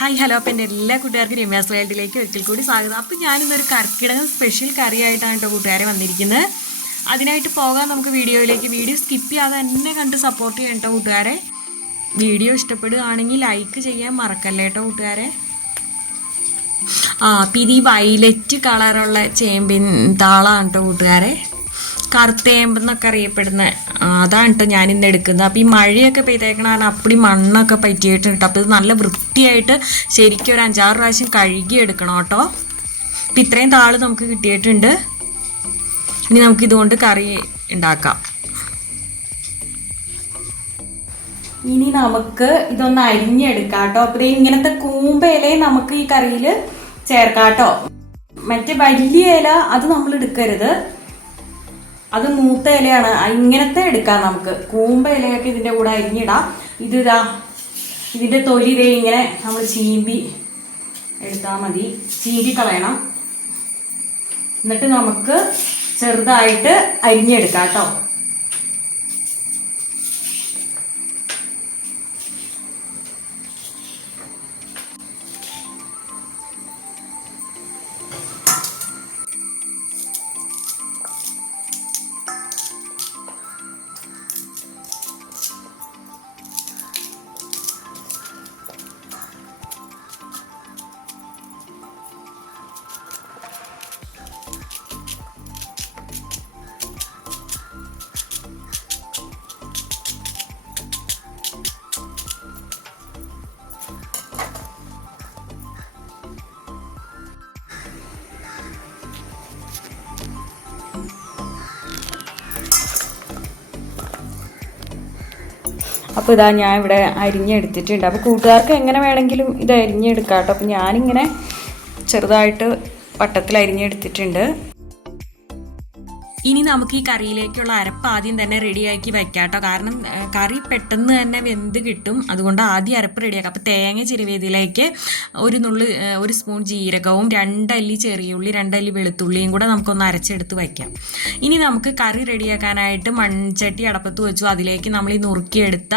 Hi hello അപ്പം എൻ്റെ എല്ലാ കൂട്ടുകാർക്കും രമ്യാസ് വേൾഡിലേക്ക് ഒരിക്കൽ കൂടി സ്വാഗതം. അപ്പം ഞാനിന്നൊരു കർക്കിടകം സ്പെഷ്യൽ കറിയായിട്ടാണ് കേട്ടോ കൂട്ടുകാരെ വന്നിരിക്കുന്നത്. അതിനായിട്ട് പോകാൻ നമുക്ക് വീഡിയോയിലേക്ക്. വീഡിയോ സ്കിപ്പ് ചെയ്യാതെ തന്നെ കണ്ട് സപ്പോർട്ട് ചെയ്യാം കേട്ടോ കൂട്ടുകാരെ. വീഡിയോ ഇഷ്ടപ്പെടുകയാണെങ്കിൽ ലൈക്ക് ചെയ്യാൻ മറക്കല്ലേ കേട്ടോ കൂട്ടുകാരെ. അപ്പം ഇത് ഈ വയലറ്റ് കളറുള്ള ചേമ്പിൻ താളാണ് കേട്ടോ കൂട്ടുകാരെ. കറുത്തേമ്പെന്നൊക്കെ അറിയപ്പെടുന്ന അതാണ് കേട്ടോ ഞാനിന്ന് എടുക്കുന്നത്. അപ്പോൾ ഈ മഴയൊക്കെ പെയ്തേക്കണ കാരണം അപ്പടി മണ്ണൊക്കെ പറ്റിയിട്ടുണ്ട് കേട്ടോ. അപ്പോൾ ഇത് നല്ല വൃത്തിയായിട്ട് ശരിക്കും ഒരു 5-6 പ്രാവശ്യം കഴുകി എടുക്കണം കേട്ടോ. അപ്പം ഇത്രയും താള് നമുക്ക് കിട്ടിയിട്ടുണ്ട്. ഇനി നമുക്കിതുകൊണ്ട് കറി ഉണ്ടാക്കാം. ഇനി നമുക്ക് ഇതൊന്ന് അരിഞ്ഞെടുക്കാം കേട്ടോ. അപ്പോൾ ഇങ്ങനത്തെ കൂമ്പയിലയും നമുക്ക് ഈ കറിയിൽ ചേർക്കാം കേട്ടോ. മറ്റേ വലിയ ഇല അത് നമ്മൾ എടുക്കരുത്, അത് മൂത്ത ഇലയാണ്. ഇങ്ങനത്തെ എടുക്കാം നമുക്ക്. കൂമ്പ ഇലയൊക്കെ ഇതിൻ്റെ കൂടെ അരിഞ്ഞിടാം. ഇതിൻ്റെ തൊലി ഇങ്ങനെ നമ്മൾ ചീമ്പി എടുത്താൽ മതി. ചീമ്പി കളയണം. എന്നിട്ട് നമുക്ക് ചെറുതായിട്ട് അരിഞ്ഞെടുക്കാം കേട്ടോ. അപ്പോൾ ഇതാ ഞാൻ ഇവിടെ അരിഞ്ഞെടുത്തിട്ടുണ്ട്. അപ്പോൾ കൂട്ടുകാർക്ക് എങ്ങനെ വേണമെങ്കിലും ഇത് അരിഞ്ഞെടുക്കാം കേട്ടോ. അപ്പോൾ ഞാനിങ്ങനെ ചെറുതായിട്ട് വട്ടത്തിൽ അരിഞ്ഞെടുത്തിട്ടുണ്ട്. ഇനി നമുക്ക് ഈ കറിയിലേക്കുള്ള അരപ്പ് ആദ്യം തന്നെ റെഡിയാക്കി വെക്കാം കേട്ടോ. കാരണം കറി പെട്ടെന്ന് തന്നെ വെന്ത് കിട്ടും. അതുകൊണ്ട് ആദ്യം അരപ്പ് റെഡിയാക്കാം. അപ്പോൾ തേങ്ങ ചിരവിയതിലേക്ക് ഒരു സ്പൂൺ ജീരകവും 2 അല്ലി ചെറിയുള്ളി 2 അല്ലി വെളുത്തുള്ളിയും കൂടെ നമുക്കൊന്ന് അരച്ചെടുത്ത് വയ്ക്കാം. ഇനി നമുക്ക് കറി റെഡിയാക്കാനായിട്ട് മൺചട്ടി അടപ്പത്ത് വെച്ചു. അതിലേക്ക് നമ്മൾ ഈ നുറുക്കിയെടുത്ത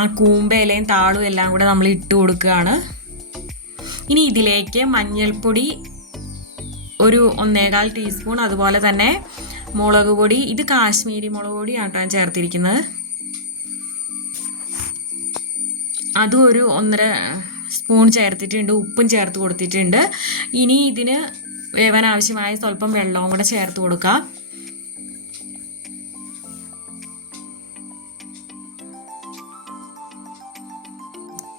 ആ കൂമ്പയിലയും താളും എല്ലാം കൂടെ നമ്മൾ ഇട്ട് കൊടുക്കുകയാണ്. ഇനി ഇതിലേക്ക് മഞ്ഞൾപ്പൊടി ഒരു 1.25 ടീസ്പൂൺ, അതുപോലെ തന്നെ മുളക് പൊടി, ഇത് കാശ്മീരി മുളക് പൊടിയാണ് കേട്ടോ ഞാൻ ചേർത്തിരിക്കുന്നത്. അതും ഒരു 1.5 സ്പൂൺ ചേർത്തിട്ടുണ്ട്. ഉപ്പും ചേർത്ത് കൊടുത്തിട്ടുണ്ട്. ഇനി ഇതിന് വേവാൻ ആവശ്യമായ സ്വല്പം വെള്ളവും കൂടെ ചേർത്ത് കൊടുക്കാം.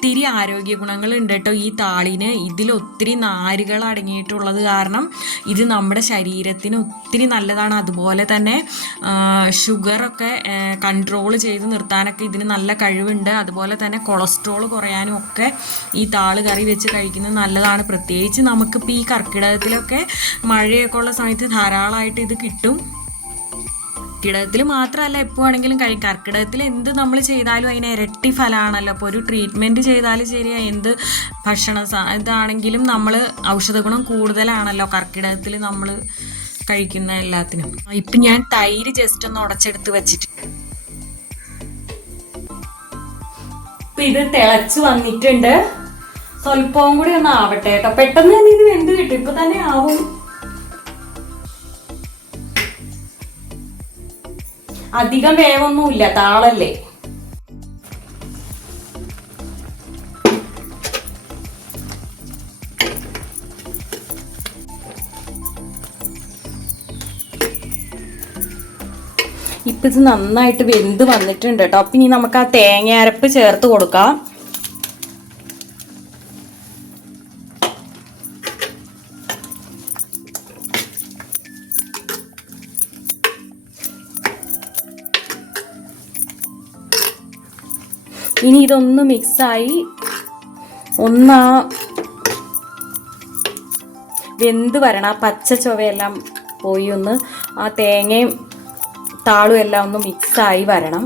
ഒത്തിരി ആരോഗ്യ ഗുണങ്ങളുണ്ട് കേട്ടോ ഈ താളിന്. ഇതിൽ ഒത്തിരി നാരുകൾ അടങ്ങിയിട്ടുള്ളത് കാരണം ഇത് നമ്മുടെ ശരീരത്തിന് ഒത്തിരി നല്ലതാണ്. അതുപോലെ തന്നെ ഷുഗറൊക്കെ കൺട്രോൾ ചെയ്ത് നിർത്താനൊക്കെ ഇതിന് നല്ല കഴിവുണ്ട്. അതുപോലെ തന്നെ കൊളസ്ട്രോൾ കുറയാനും ഒക്കെ ഈ താള് കറി വെച്ച് കഴിക്കുന്നത് നല്ലതാണ്. പ്രത്യേകിച്ച് നമുക്കിപ്പോൾ ഈ കർക്കിടകത്തിലൊക്കെ മഴയൊക്കെ ഉള്ള സമയത്ത് ധാരാളമായിട്ട് ഇത് കിട്ടും. കർക്കിടകത്തിൽ മാത്രമല്ല എപ്പോൾ വേണമെങ്കിലും കഴിക്കും. കർക്കിടകത്തിൽ എന്ത് നമ്മൾ ചെയ്താലും അതിന് ഇരട്ടി ഫലമാണല്ലോ. അപ്പോൾ ഒരു ട്രീറ്റ്മെൻറ്റ് ചെയ്താലും ശരിയാ, എന്ത് ഇതാണെങ്കിലും നമ്മൾ ഔഷധ ഗുണം കൂടുതലാണല്ലോ കർക്കിടകത്തിൽ നമ്മൾ കഴിക്കുന്ന എല്ലാത്തിനും. ഇപ്പം ഞാൻ തൈര് ജസ്റ്റ് ഒന്ന് ഉടച്ചെടുത്ത് വെച്ചിട്ട് ഇപ്പം ഇത് തിളച്ച് വന്നിട്ടുണ്ട്. സ്വല്പവും കൂടി ഒന്ന് ആവട്ടെ കേട്ടോ. പെട്ടെന്ന് തന്നെ ഇത് വെന്ത് കിട്ടും. ഇപ്പം തന്നെ ആവും. അധികം വേവൊന്നുമില്ല, താളല്ലേ. ഇപ്പം ഇത് നന്നായിട്ട് വെന്ത് വന്നിട്ടുണ്ട് കേട്ടോ. അപ്പം ഇനി നമുക്ക് ആ തേങ്ങ അരപ്പ് ചേർത്ത് കൊടുക്കാം. ഇനി ഇതൊന്ന് മിക്സായി ഒന്ന് വെന്ത് വരണം. ആ പച്ച ചൊവയെല്ലാം പോയി ഒന്ന് ആ തേങ്ങയും താളും എല്ലാം ഒന്ന് മിക്സായി വരണം.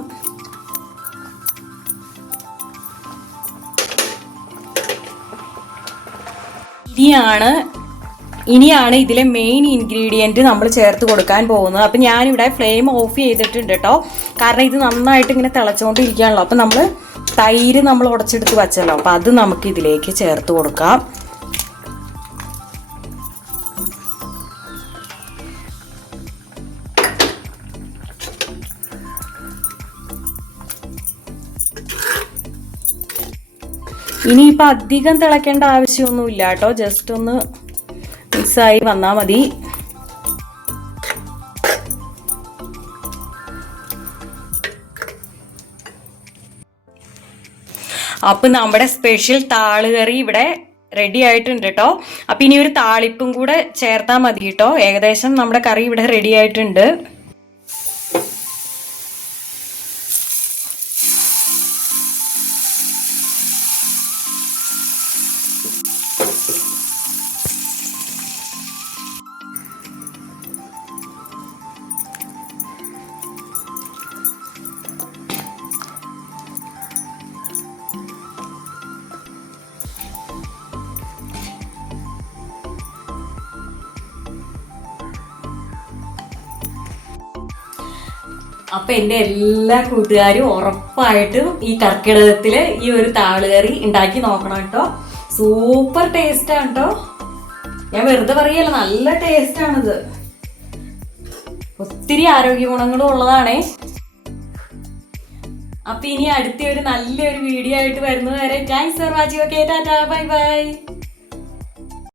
ഇനിയാണ് ഇതിലെ മെയിൻ ഇൻഗ്രീഡിയൻറ്റ് നമ്മൾ ചേർത്ത് കൊടുക്കാൻ പോകുന്നത്. അപ്പം ഞാനിവിടെ ഫ്ലെയിം ഓഫ് ചെയ്തിട്ടുണ്ട് കേട്ടോ. കാരണം ഇത് നന്നായിട്ട് ഇങ്ങനെ തിളച്ചുകൊണ്ടിരിക്കുകയാണല്ലോ. അപ്പം നമ്മൾ തൈര് നമ്മൾ ഉടച്ചെടുത്ത് വച്ചല്ലോ, അപ്പം അത് നമുക്ക് ഇതിലേക്ക് ചേർത്ത് കൊടുക്കാം. ഇനിയിപ്പോൾ അധികം തിളയ്ക്കേണ്ട ആവശ്യമൊന്നുമില്ല കേട്ടോ, ജസ്റ്റ് ഒന്ന് മിക്സായി വന്നാൽ മതി. അപ്പം നമ്മുടെ സ്പെഷ്യൽ താളുകറി ഇവിടെ റെഡി ആയിട്ടുണ്ട് കേട്ടോ. അപ്പം ഇനി ഒരു താളിപ്പും കൂടെ ചേർത്താൽ മതി കേട്ടോ. ഏകദേശം നമ്മുടെ കറി ഇവിടെ റെഡി ആയിട്ടുണ്ട്. അപ്പം എൻ്റെ എല്ലാ കൂട്ടുകാരും ഉറപ്പായിട്ടും ഈ കർക്കിടകത്തിൽ ഈ ഒരു താളുകറി ഉണ്ടാക്കി നോക്കണം കേട്ടോ. സൂപ്പർ ടേസ്റ്റാണ് കേട്ടോ, ഞാൻ വെറുതെ പറയല്ല, നല്ല ടേസ്റ്റാണിത്. ഒത്തിരി ആരോഗ്യ ഗുണങ്ങളും ഉള്ളതാണേ. അപ്പം ഇനി അടുത്ത ഒരു നല്ലൊരു വീഡിയോ ആയിട്ട് വരുന്നത് വരെ thanks for watching. Okay, Tata, bye bye.